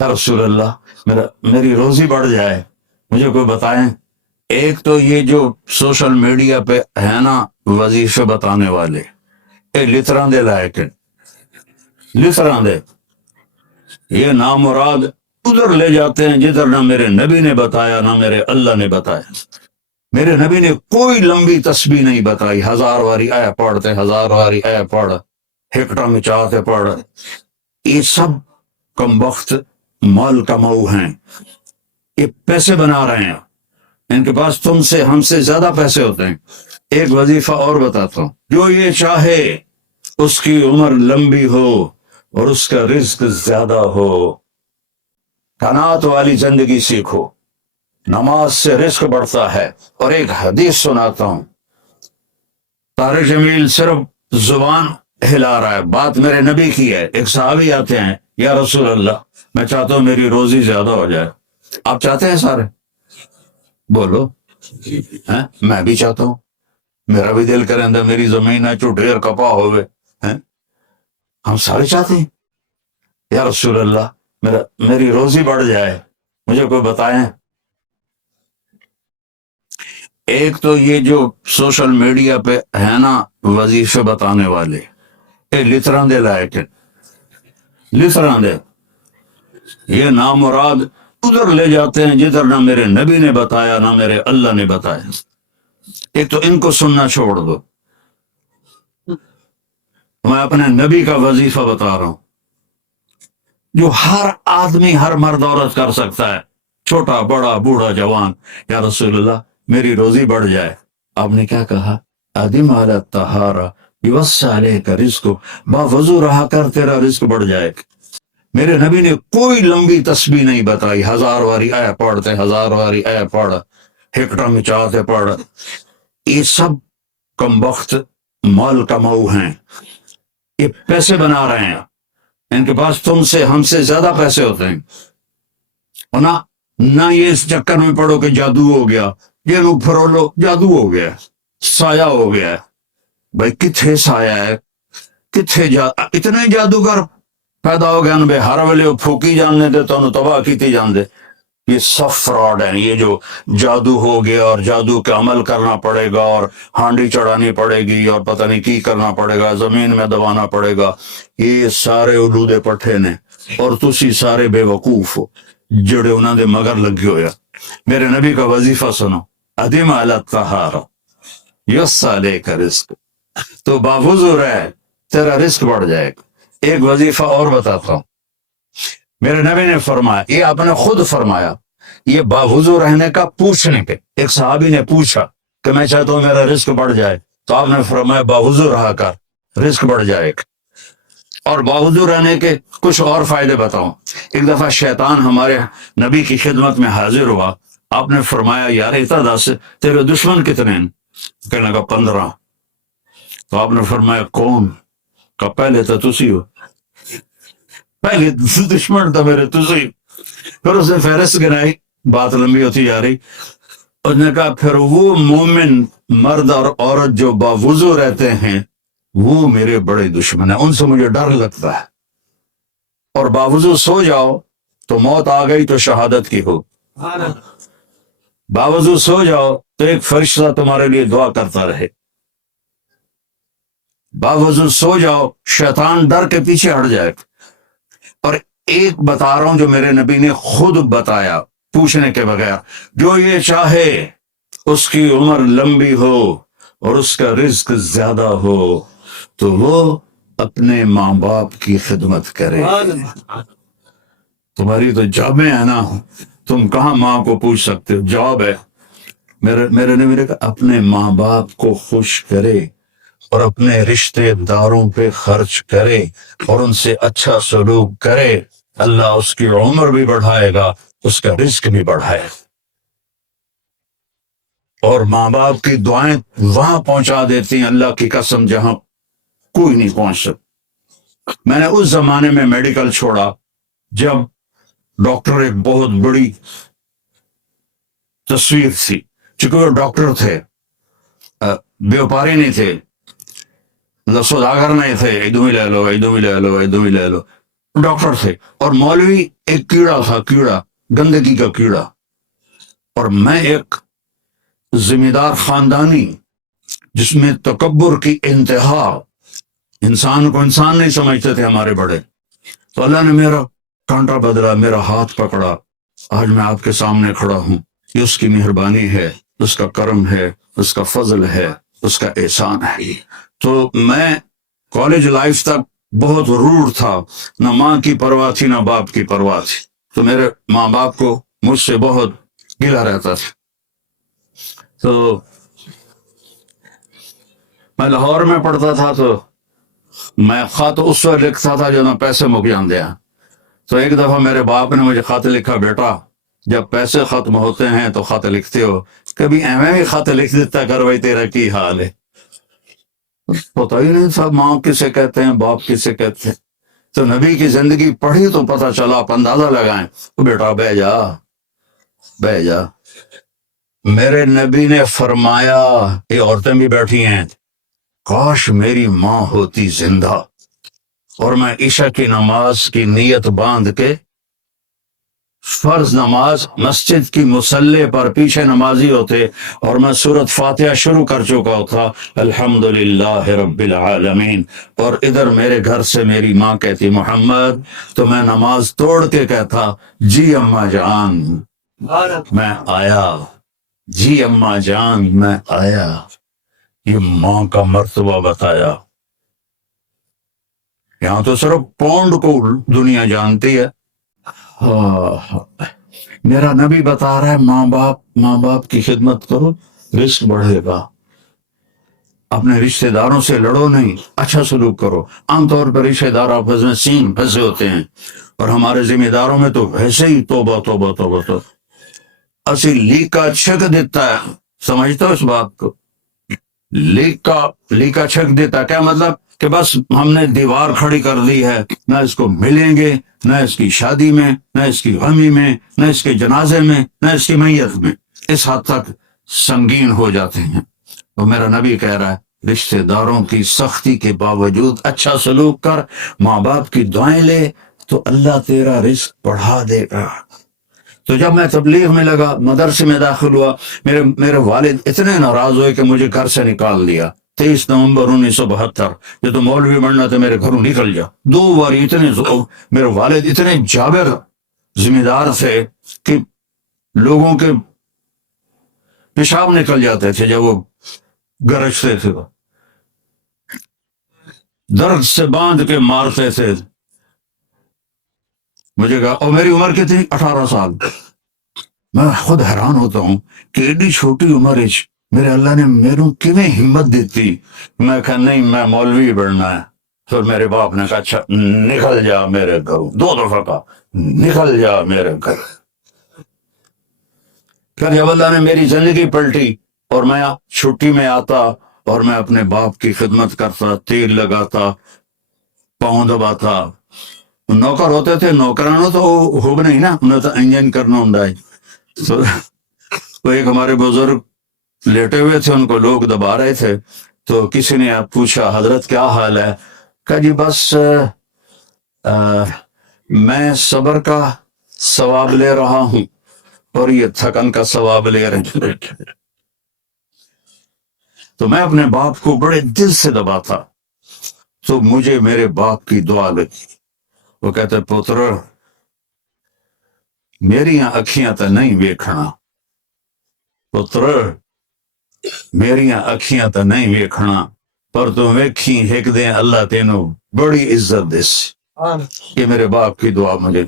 یا رسول اللہ میری روزی بڑھ جائے، مجھے کوئی بتائیں۔ ایک تو یہ جو سوشل میڈیا پہ ہے نا وظیفے بتانے والے، لطراں دے لائق لطراں دے، یہ نامراد ادھر لے جاتے ہیں جدھر نہ میرے نبی نے بتایا نہ میرے اللہ نے بتایا۔ میرے نبی نے کوئی لمبی تسبیح نہیں بتائی، 1000 واری اے پڑھتے، 1000 واری اے پڑھ، ہکٹا مچاتے پڑھ۔ یہ سب کم وقت مال کماؤ ہیں، یہ پیسے بنا رہے ہیں، ان کے پاس تم سے ہم سے زیادہ پیسے ہوتے ہیں۔ ایک وظیفہ اور بتاتا ہوں، جو یہ چاہے اس کی عمر لمبی ہو اور اس کا رزق زیادہ ہو، قناعت والی زندگی سیکھو، نماز سے رزق بڑھتا ہے۔ اور ایک حدیث سناتا ہوں، طارق جمیل صرف زبان ہلا رہا ہے، بات میرے نبی کی ہے۔ ایک صحابی آتے ہیں، یا رسول اللہ میں چاہتا ہوں میری روزی زیادہ ہو جائے۔ آپ چاہتے ہیں سارے؟ بولو۔ میں بھی چاہتا ہوں، میرا بھی دل کرے اندر میری زمین ہے جو ڈھیر کپا ہوئے، ہم سارے چاہتے ہیں۔ یا رسول اللہ میری روزی بڑھ جائے، مجھے کوئی بتائیں۔ ایک تو یہ جو سوشل میڈیا پہ ہے نا وظیفے بتانے والے، لطراں دے لائق لطراں دے، یہ نامراد ادھر لے جاتے ہیں جدھر نہ میرے نبی نے بتایا نہ میرے اللہ نے بتایا۔ ایک تو ان کو سننا چھوڑ دو، میں اپنے نبی کا وظیفہ بتا رہا ہوں جو ہر آدمی، ہر مرد عورت کر سکتا ہے، چھوٹا بڑا بوڑھا جوان۔ یا رسول اللہ میری روزی بڑھ جائے۔ آپ نے کیا کہا؟ ادم علی الطہارہ یوسع علیک رزق، باوضو رہا کر تیرا رزق بڑھ جائے۔ میرے نبی نے کوئی لمبی تسبیح نہیں بتائی، 1000 واری اے پڑھتے، 1000 واری اے پڑھ، ہکٹا مچاتے پڑھ۔ یہ سب کم وقت مال کماؤ ہیں، یہ پیسے بنا رہے ہیں، ان کے پاس تم سے ہم سے زیادہ پیسے ہوتے ہیں۔ اور نہ یہ اس چکر میں پڑو کہ جادو ہو گیا، یہ لوگ پھرولو جادو ہو گیا، سایہ ہو گیا۔ بھائی کتھے سایہ ہے، کتھے اتنے جادوگر پیدا ہو گیا بے ہر ویلے پھوکی جاننے دے تو تباہ کیتی جان دے۔ یہ سب فراڈ ہیں، یہ جو جادو ہو گیا اور جادو کے عمل کرنا پڑے گا اور ہانڈی چڑھانی پڑے گی اور پتہ نہیں کی کرنا پڑے گا، زمین میں دبانا پڑے گا، یہ سارے علودے پٹھے نے، اور تسی سارے بے وقوف ہو جڑے انہوں نے مگر لگے ہویا۔ میرے نبی کا وظیفہ سنو، ادم علی الطہارہ یوسع علیک رزق، تو باوضو رہ تیرا رزق بڑھ جائے گا۔ ایک وظیفہ اور بتاتا ہوں، میرے نبی نے فرمایا، یہ آپ نے خود فرمایا، یہ باوضو رہنے کا پوچھنے پہ ایک صحابی نے پوچھا کہ میں چاہتا ہوں میرا رزق بڑھ جائے، تو آپ نے فرمایا باوضو رہا کر رزق بڑھ جائے گا۔ اور باوضو رہنے کے کچھ اور فائدے بتاؤں۔ ایک دفعہ شیطان ہمارے نبی کی خدمت میں حاضر ہوا، آپ نے فرمایا یار اتا دس تیرے دشمن کتنے ہیں؟ کہنے لگا 15۔ تو آپ نے فرمایا کون؟ کہ پہلے تو تسی ہو، پہلے دشمن تو میرے تسی۔ پھر اس نے فہرست گنائی، بات لمبی ہوتی جا رہی، اس نے کہا پھر وہ مومن مرد اور عورت جو باوضو رہتے ہیں وہ میرے بڑے دشمن ہیں، ان سے مجھے ڈر لگتا ہے۔ اور باوضو سو جاؤ تو موت آ گئی تو شہادت کی ہو، باوضو سو جاؤ تو ایک فرشتہ تمہارے لیے دعا کرتا رہے، باوضو سو جاؤ شیطان ڈر کے پیچھے ہٹ جائے۔ اور ایک بتا رہا ہوں جو میرے نبی نے خود بتایا پوچھنے کے بغیر، جو یہ چاہے اس کی عمر لمبی ہو اور اس کا رزق زیادہ ہو تو وہ اپنے ماں باپ کی خدمت کرے۔ تمہاری تو جابیں ہیں نا، تم کہاں ماں کو پوچھ سکتے ہو، جاب ہے۔ میرے نے میرے کہا اپنے ماں باپ کو خوش کرے اور اپنے رشتے داروں پہ خرچ کرے اور ان سے اچھا سلوک کرے، اللہ اس کی عمر بھی بڑھائے گا، اس کا رزق بھی بڑھائے گا۔ اور ماں باپ کی دعائیں وہاں پہنچا دیتی ہیں اللہ کی قسم جہاں کوئی نہیں پہنچ سکتا۔ میں نے اس زمانے میں میڈیکل چھوڑا جب ڈاکٹر ایک بہت بڑی تصویر تھی، چونکہ وہ ڈاکٹر تھے، بیوپاری نہیں تھے، سوداگر نہیں تھے، ادو ہی لے لو ادو ہی لے لو ادو ہی لے لو۔ ڈاکٹر تھے اور مولوی ایک کیڑا تھا, کیڑا, گندگی کا کیڑا, اور میں ایک ذمہ دار خاندانی جس میں تکبر کی انتہا, انسان کو انسان نہیں سمجھتے تھے ہمارے بڑے. تو اللہ نے میرا کانٹا بدلا, میرا ہاتھ پکڑا, آج میں آپ کے سامنے کھڑا ہوں. یہ اس کی مہربانی ہے, اس کا کرم ہے, اس کا فضل ہے, اس کا احسان ہے. تو میں کالج لائف تک بہت روڑ تھا, نہ ماں کی پرواہ تھی نہ باپ کی پرواہ تھی. تو میرے ماں باپ کو مجھ سے بہت گلا رہتا تھا. تو میں لاہور میں پڑھتا تھا, تو میں خط اس وقت لکھتا تھا جو نہ پیسے مک جان دیا. تو ایک دفعہ میرے باپ نے مجھے خط لکھا, بیٹا جب پیسے ختم ہوتے ہیں تو خط لکھتے ہو, کبھی ایویں بھی خط لکھ دیتا کر بھائی تیرا کی حال ہے. پتا ہی نہیں تھا ماں کسے کہتے ہیں, باپ کسے کہتے ہیں. تو نبی کی زندگی پڑھی تو پتہ چلا, آپ اندازہ لگائیں. تو بیٹا بہ جا, بہ جا. میرے نبی نے فرمایا, یہ عورتیں بھی بیٹھی ہیں, کاش میری ماں ہوتی زندہ اور میں عشاء کی نماز کی نیت باندھ کے فرض نماز مسجد کی مصلی پر پیچھے نمازی ہوتے اور میں سورۃ فاتحہ شروع کر چکا تھا, الحمدللہ رب العالمین, اور ادھر میرے گھر سے میری ماں کہتی محمد, تو میں نماز توڑ کے کہتا جی اماں جان میں آیا, جی اماں جان میں آیا. یہ ماں کا مرتبہ بتایا. یہاں تو صرف پونڈ کو دنیا جانتی ہے. میرا نبی بتا رہا ہے ماں باپ کی خدمت کرو, رزق بڑھے گا. اپنے رشتہ داروں سے لڑو نہیں, اچھا سلوک کرو. عام طور پر رشتہ دار آپس میں سین پھنسے ہوتے ہیں, اور ہمارے ذمہ داروں میں تو ویسے ہی توبہ توبہ توبہ تو اسی لیکا چھک دیتا ہے. سمجھتا ہو اس بات کو؟ لیکا چھک دیتا کیا مطلب کہ بس ہم نے دیوار کھڑی کر دی ہے, نہ اس کو ملیں گے, نہ اس کی شادی میں, نہ اس کی غمی میں, نہ اس کے جنازے میں, نہ اس کی میت میں. اس حد تک سنگین ہو جاتے ہیں. تو میرا نبی کہہ رہا ہے رشتہ داروں کی سختی کے باوجود اچھا سلوک کر, ماں باپ کی دعائیں لے, تو اللہ تیرا رزق بڑھا دے گا. تو جب میں تبلیغ میں لگا, مدرسے میں داخل ہوا, میرے والد اتنے ناراض ہوئے کہ مجھے گھر سے نکال دیا. 23 نومبر 1972, یہ تو مولوی بننا تھا, میرے گھروں نکل جا. 2 بار اتنے میرے والد اتنے جابر ذمہ دار تھے کہ لوگوں کے پیشاب نکل جاتے تھے جب وہ گرجتے تھے, درد سے باندھ کے مارتے تھے. مجھے کہا, اور میری عمر کتنی, 18 سال. میں خود حیران ہوتا ہوں کہ ایڈی چھوٹی عمر میرے اللہ نے میروں کیویں ہمت دیتی. میں کہا نہیں, میں مولوی بننا ہے. پھر میرے باپ نے کہا اچھا نکل جا میرے گھر. 2 دفعہ کہا نکل جا میرے گھر. پھر جب اللہ نے میری زندگی پلٹی اور میں چھٹی میں آتا اور میں اپنے باپ کی خدمت کرتا, تیل لگاتا, پاؤں دباتا. نوکر ہوتے تھے, نوکرانوں تو ہوب نہیں نا, انہیں تو انجن کرنا ہوں. تو ایک ہمارے بزرگ لیٹے ہوئے تھے, ان کو لوگ دبا رہے تھے. تو کسی نے پوچھا حضرت کیا حال ہے؟ کہا جی بس میں صبر کا ثواب لے رہا ہوں اور یہ تھکن کا ثواب لے رہے ہیں. تو میں اپنے باپ کو بڑے دل سے دباتا, تو مجھے میرے باپ کی دعا لگی. وہ کہتے پتر میریاں اکھیاں تے نہیں ویکھنا, پتر میریاں اکھیاں تے نہیں ویکھنا, پر تو ویکھی ایک دن اللہ تینوں بڑی عزت دس. یہ میرے باپ کی دعا مجھے